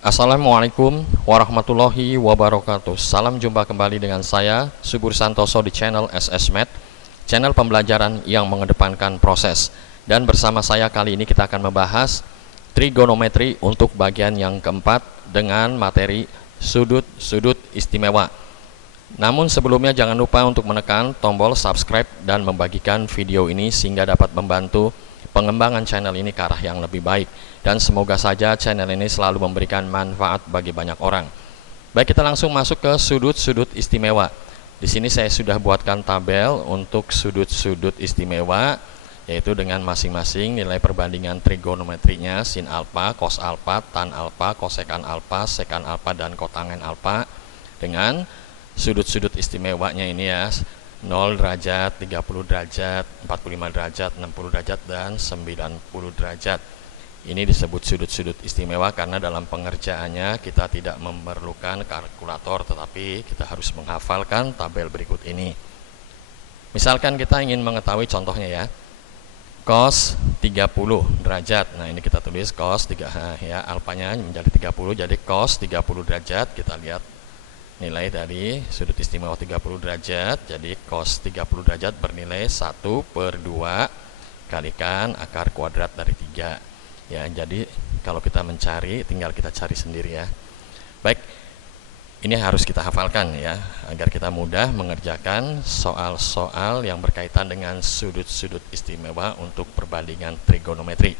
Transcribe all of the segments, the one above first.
Assalamualaikum warahmatullahi wabarakatuh. Salam jumpa kembali dengan saya Subur Santoso di channel SSMath, channel pembelajaran yang mengedepankan proses. Dan bersama saya kali ini kita akan membahas trigonometri untuk bagian yang keempat dengan materi sudut-sudut istimewa. Namun sebelumnya jangan lupa untuk menekan tombol subscribe dan membagikan video ini sehingga dapat membantu pengembangan channel ini ke arah yang lebih baik, dan semoga saja channel ini selalu memberikan manfaat bagi banyak orang. Baik, kita langsung masuk ke sudut-sudut istimewa. Di sini saya sudah buatkan tabel untuk sudut-sudut istimewa, yaitu dengan masing-masing nilai perbandingan trigonometrinya, sin alfa, cos alfa, tan alfa, kosekan alfa, sekan alfa, dan kotangen alfa, dengan sudut-sudut istimewanya ini ya, 0 derajat, 30 derajat, 45 derajat, 60 derajat, dan 90 derajat. Ini disebut sudut-sudut istimewa karena dalam pengerjaannya kita tidak memerlukan kalkulator, tetapi kita harus menghafalkan tabel berikut ini. Misalkan kita ingin mengetahui contohnya ya, cos 30 derajat. Nah, ini kita tulis cos 3 ya, alfanya menjadi 30, jadi cos 30 derajat. Kita lihat nilai dari sudut istimewa 30 derajat, jadi cos 30 derajat bernilai 1/2 kalikan akar kuadrat dari 3 ya. Jadi kalau kita mencari, tinggal kita cari sendiri ya. Baik, ini harus kita hafalkan ya, agar kita mudah mengerjakan soal-soal yang berkaitan dengan sudut-sudut istimewa untuk perbandingan trigonometri.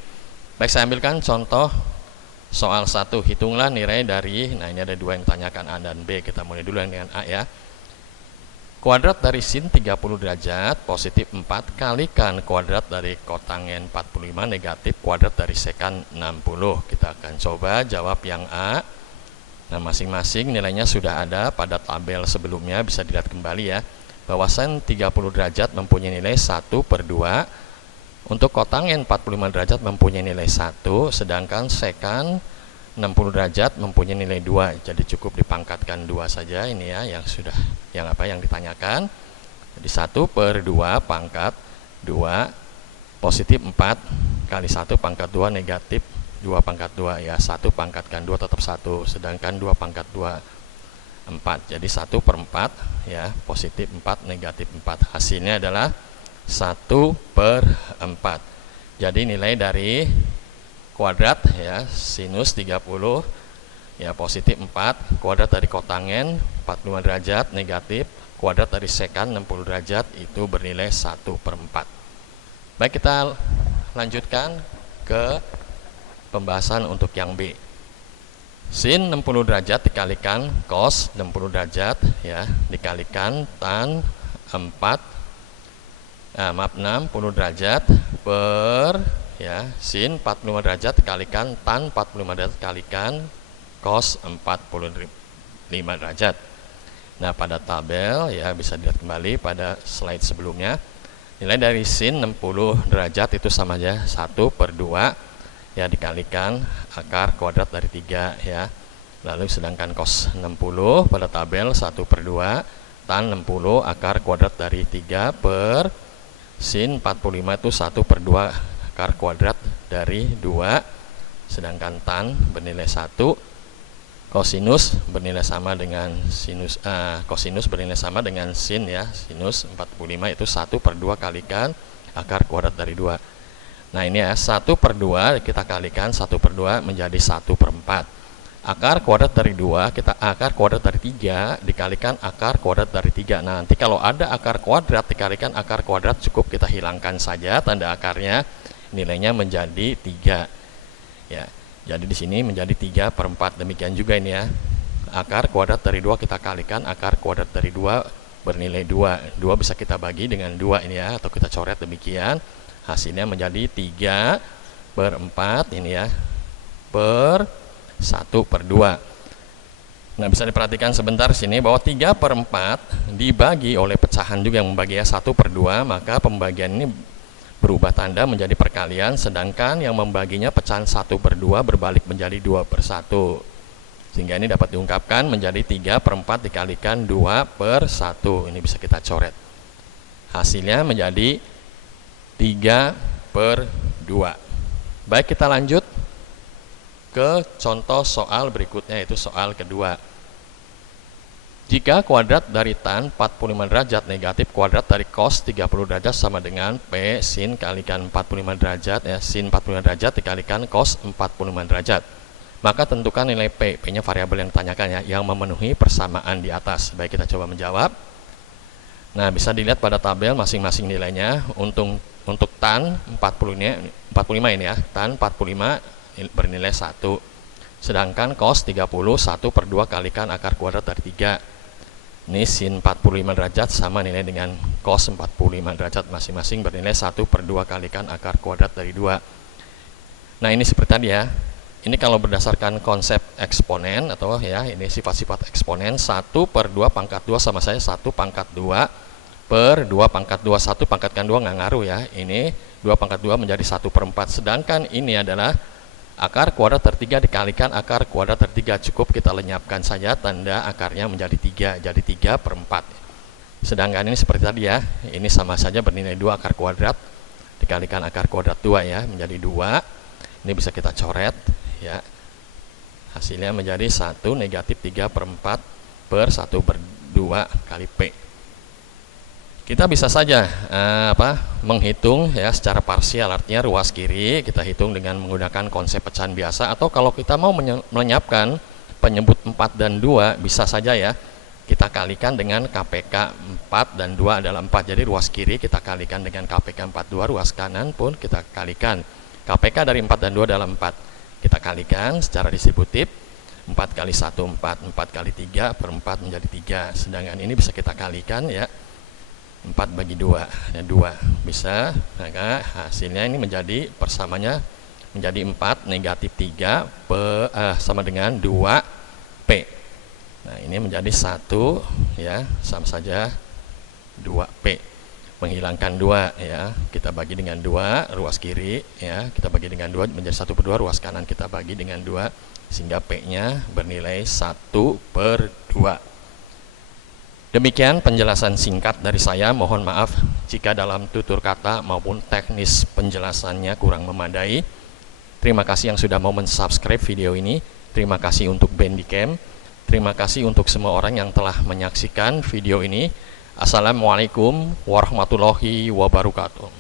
Baik, saya ambilkan contoh soal 1, hitunglah nilai dari, nah ini ada dua yang tanyakan, A dan B. Kita mulai dulu dengan A ya. Kuadrat dari sin 30 derajat positif 4 kalikan kuadrat dari kotangen 45 negatif kuadrat dari sekan 60. Kita akan coba jawab yang A. Nah, masing-masing nilainya sudah ada pada tabel sebelumnya, bisa dilihat kembali ya, bahwa sin 30 derajat mempunyai nilai 1/2. Untuk kotangen 45 derajat mempunyai nilai 1, sedangkan sekan 60 derajat mempunyai nilai 2. Jadi cukup dipangkatkan 2 saja ini ya, yang ditanyakan. Jadi 1/2 pangkat 2 positif 4 kali 1 pangkat 2 negatif 2 pangkat 2 ya, 1 pangkatkan 2 tetap 1, sedangkan 2 pangkat 2 4. Jadi 1/4 ya, positif 4 negatif 4. Hasilnya adalah 1/4. Jadi nilai dari kuadrat ya sinus 30 ya positif 4, kuadrat dari kotangen 45 derajat negatif kuadrat dari sekan 60 derajat itu bernilai 1/4. Baik, kita lanjutkan ke pembahasan untuk yang B. Sin 60 derajat dikalikan cos 60 derajat ya, dikalikan tan 60 derajat per ya sin 45 derajat dikalikan tan 45 derajat kalikan cos 45 derajat. Nah, pada tabel ya bisa dilihat kembali pada slide sebelumnya, nilai dari sin 60 derajat itu sama aja 1/2 ya, dikalikan akar kuadrat dari 3 ya. Lalu sedangkan cos 60 pada tabel 1/2, tan 60 akar kuadrat dari 3 per sin 45 itu 1/2 akar kuadrat dari 2, sedangkan tan bernilai 1, kosinus bernilai sama dengan sinus, kosinus bernilai sama dengan sin ya, sinus 45 itu 1/2 kalikan akar kuadrat dari 2. Nah, ini ya, 1/2 kita kalikan 1/2 menjadi 1/4. Akar kuadrat dari 2, kita akar kuadrat dari 3 dikalikan akar kuadrat dari 3. Nah, nanti kalau ada akar kuadrat dikalikan akar kuadrat, cukup kita hilangkan saja tanda akarnya, nilainya menjadi 3 ya. Jadi di sini menjadi 3/4. Demikian juga ini ya, akar kuadrat dari 2 kita kalikan akar kuadrat dari 2 bernilai 2. 2 bisa kita bagi dengan 2 ini ya, atau kita coret demikian. Hasilnya menjadi 3/4 ini ya, per 1/2. Nah, bisa diperhatikan sebentar sini bahwa 3/4 dibagi oleh pecahan juga yang membagi ya 1/2, maka pembagian ini berubah tanda menjadi perkalian, sedangkan yang membaginya pecahan 1/2 berbalik menjadi 2/1. Sehingga ini dapat diungkapkan menjadi 3/4 dikalikan 2/1. Ini bisa kita coret. Hasilnya menjadi 3/2. Baik, kita lanjut ke contoh soal berikutnya, yaitu soal kedua. Jika kuadrat dari tan 45 derajat negatif kuadrat dari cos 30 derajat sama dengan P sin kalikan 45 derajat ya, sin 45 derajat dikalikan cos 45 derajat. Maka tentukan nilai P, P-nya variabel yang ditanyakan ya, yang memenuhi persamaan di atas. Baik, kita coba menjawab. Nah, bisa dilihat pada tabel masing-masing nilainya. Untuk tan 45 ini ya, tan 45 bernilai 1. Sedangkan cos 30 1 per 2 kalikan akar kuadrat dari 3. Ini sin 45 derajat sama nilai dengan cos 45 derajat, masing-masing bernilai 1 per 2 kalikan akar kuadrat dari 2. Nah, ini seperti tadi ya. Ini kalau berdasarkan konsep eksponen atau ya, ini sifat-sifat eksponen, 1 per 2 pangkat 2 sama saya 1 pangkat 2 per 2 pangkat 2. 1 pangkatkan 2 nggak ngaruh ya. Ini 2 pangkat 2 menjadi 1 per 4. Sedangkan ini adalah akar kuadrat dari 3 dikalikan akar kuadrat dari 3. Cukup kita lenyapkan saja tanda akarnya menjadi 3, jadi 3 per 4. Sedangkan ini seperti tadi ya, ini sama saja bernilai 2 akar kuadrat dikalikan akar kuadrat 2 ya, menjadi 2. Ini bisa kita coret ya. Hasilnya menjadi 1 negatif 3 per 4 per 1 per 2 kali P. Kita bisa saja menghitung ya secara parsial, artinya ruas kiri kita hitung dengan menggunakan konsep pecahan biasa, atau kalau kita mau melenyapkan penyebut 4 dan 2 bisa saja ya, kita kalikan dengan KPK 4 dan 2 adalah 4. Jadi ruas kiri kita kalikan dengan KPK 4 2, ruas kanan pun kita kalikan. KPK dari 4 dan 2 adalah 4. Kita kalikan secara distributif, 4 kali 1 4, 4 kali 3 per 4 menjadi 3. Sedangkan ini bisa kita kalikan ya, 4 bagi 2 ya 2 bisa, maka hasilnya ini menjadi persamanya menjadi 4 negatif 3 sama dengan 2P. Nah, ini menjadi 1 ya, sama saja 2P. Menghilangkan 2 ya, kita bagi dengan 2 ruas kiri ya, kita bagi dengan 2 menjadi 1 per 2, ruas kanan kita bagi dengan 2 sehingga P-nya bernilai 1 per 2. Demikian penjelasan singkat dari saya. Mohon maaf jika dalam tutur kata maupun teknis penjelasannya kurang memadai. Terima kasih yang sudah mau mensubscribe video ini. Terima kasih untuk Bandicam. Terima kasih untuk semua orang yang telah menyaksikan video ini. Assalamualaikum warahmatullahi wabarakatuh.